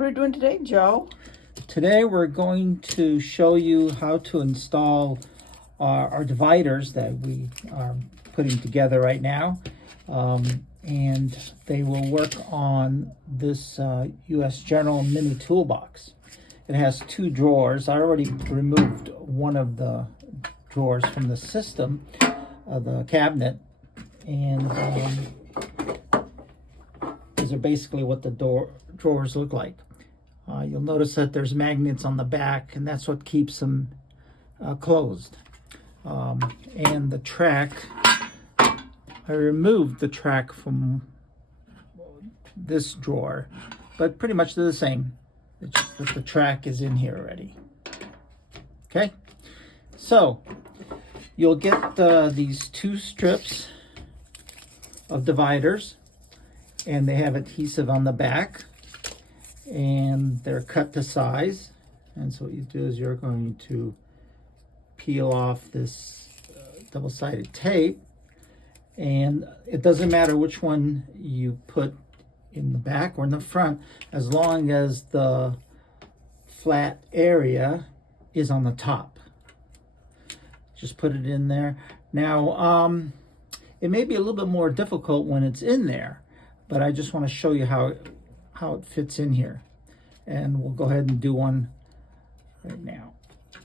What are we doing today, Joe? Today we're going to show you how to install our dividers that we are putting together right now. And they will work on this US General Mini Toolbox. It has two drawers. I already removed one of the drawers from the system, the cabinet. And these are basically what the drawers look like. You'll notice that there's magnets on the back, and that's what keeps them closed. And the track, I removed the track from this drawer, but pretty much they're the same. It's just that the track is in here already. Okay, so you'll get these two strips of dividers, and they have adhesive on the back, and they're cut to size. And so what you do is you're going to peel off this double-sided tape, and it doesn't matter which one you put in the back or in the front, as long as the flat area is on the top. Just put it in there. Now, it may be a little bit more difficult when it's in there, but I just want to show you how it fits in here. And we'll go ahead and do one right now.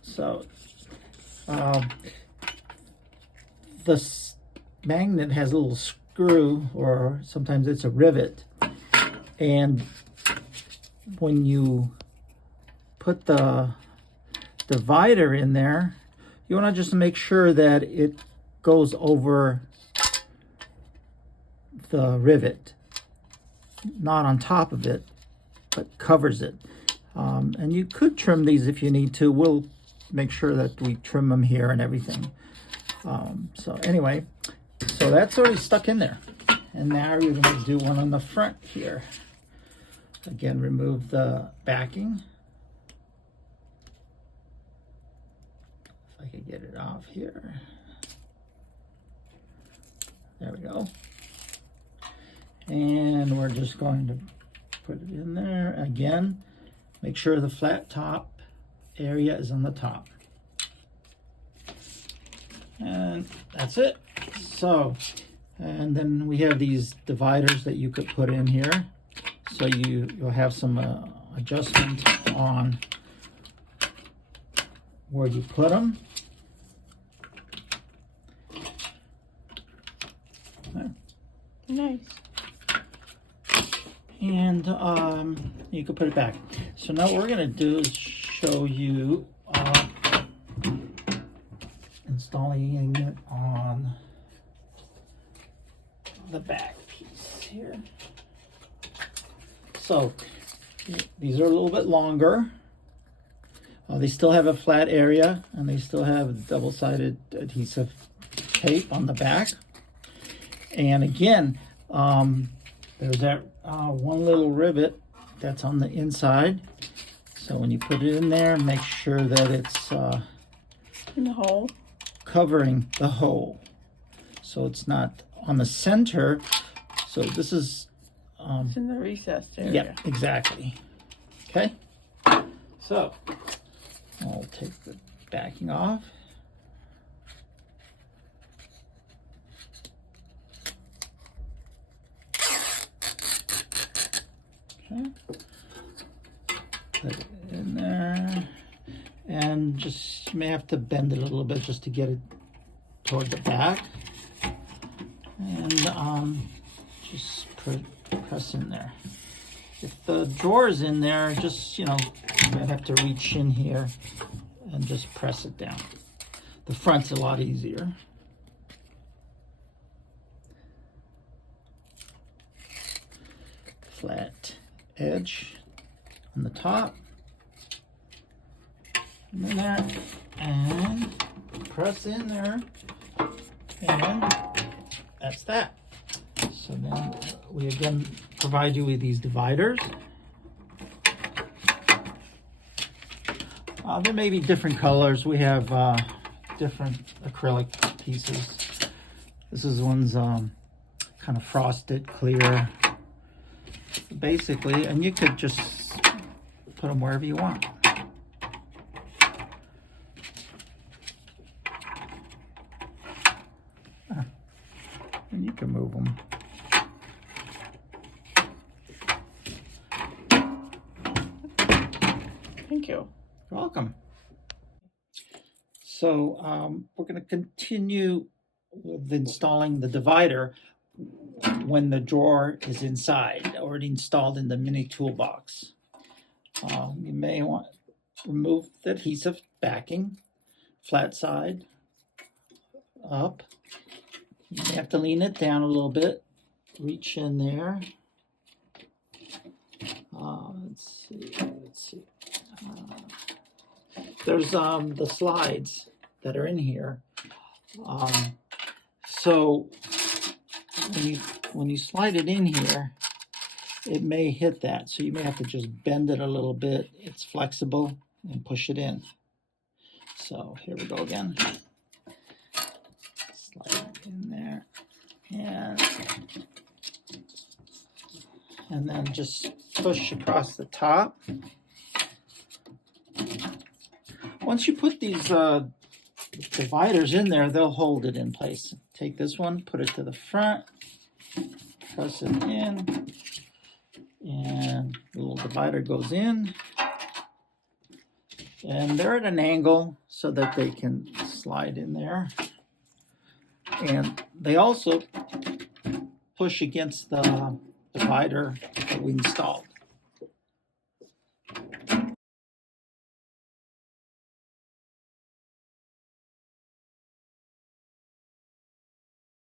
So this magnet has a little screw, or sometimes it's a rivet, and when you put the divider in there, you want to just make sure that it goes over the rivet, not on top of it, but covers it. And you could trim these if you need to. We'll make sure that we trim them here and everything. So anyway, so that's already stuck in there. And now you're going to do one on the front here. Again, remove the backing. If I could get it off here. There we go. And we're just going to put it in there again. Make sure the flat top area is on the top. And that's it. So, and then we have these dividers that you could put in here. So you'll have some adjustment on where you put them. Nice. And you can put it back. So now what we're going to do is show you installing it on the back piece here. So these are a little bit longer. They still have a flat area, and they still have double-sided adhesive tape on the back. And again, there's that one little rivet that's on the inside. So when you put it in there, make sure that it's in the hole, covering the hole, so it's not on the center. So this is it's in the recessed area. Yeah, exactly. Okay, so I'll take the backing off. Okay. Put it in there, and just you may have to bend it a little bit just to get it toward the back, and just press in there. If the drawer is in there, just you might have to reach in here and just press it down. The front's a lot easier. Flat edge on the top, and then there, and press in there, and that's that. So then we again provide you with these dividers. There may be different colors. We have different acrylic pieces. This is one's kind of frosted clear, basically, and you could just put them wherever you want. And you can move them. Thank you. You're welcome. So we're going to continue with installing the divider when the drawer is inside, already installed in the mini toolbox. You may want to remove the adhesive backing, flat side, up. You may have to lean it down a little bit, reach in there. Let's see. There's the slides that are in here. So when you slide it in here, it may hit that. So you may have to just bend it a little bit. It's flexible, and push it in. So here we go again. Slide it in there. And then just push across the top. Once you put these dividers in there, they'll hold it in place. Take this one, put it to the front, press it in, and the little divider goes in. And they're at an angle so that they can slide in there. And they also push against the divider that we installed.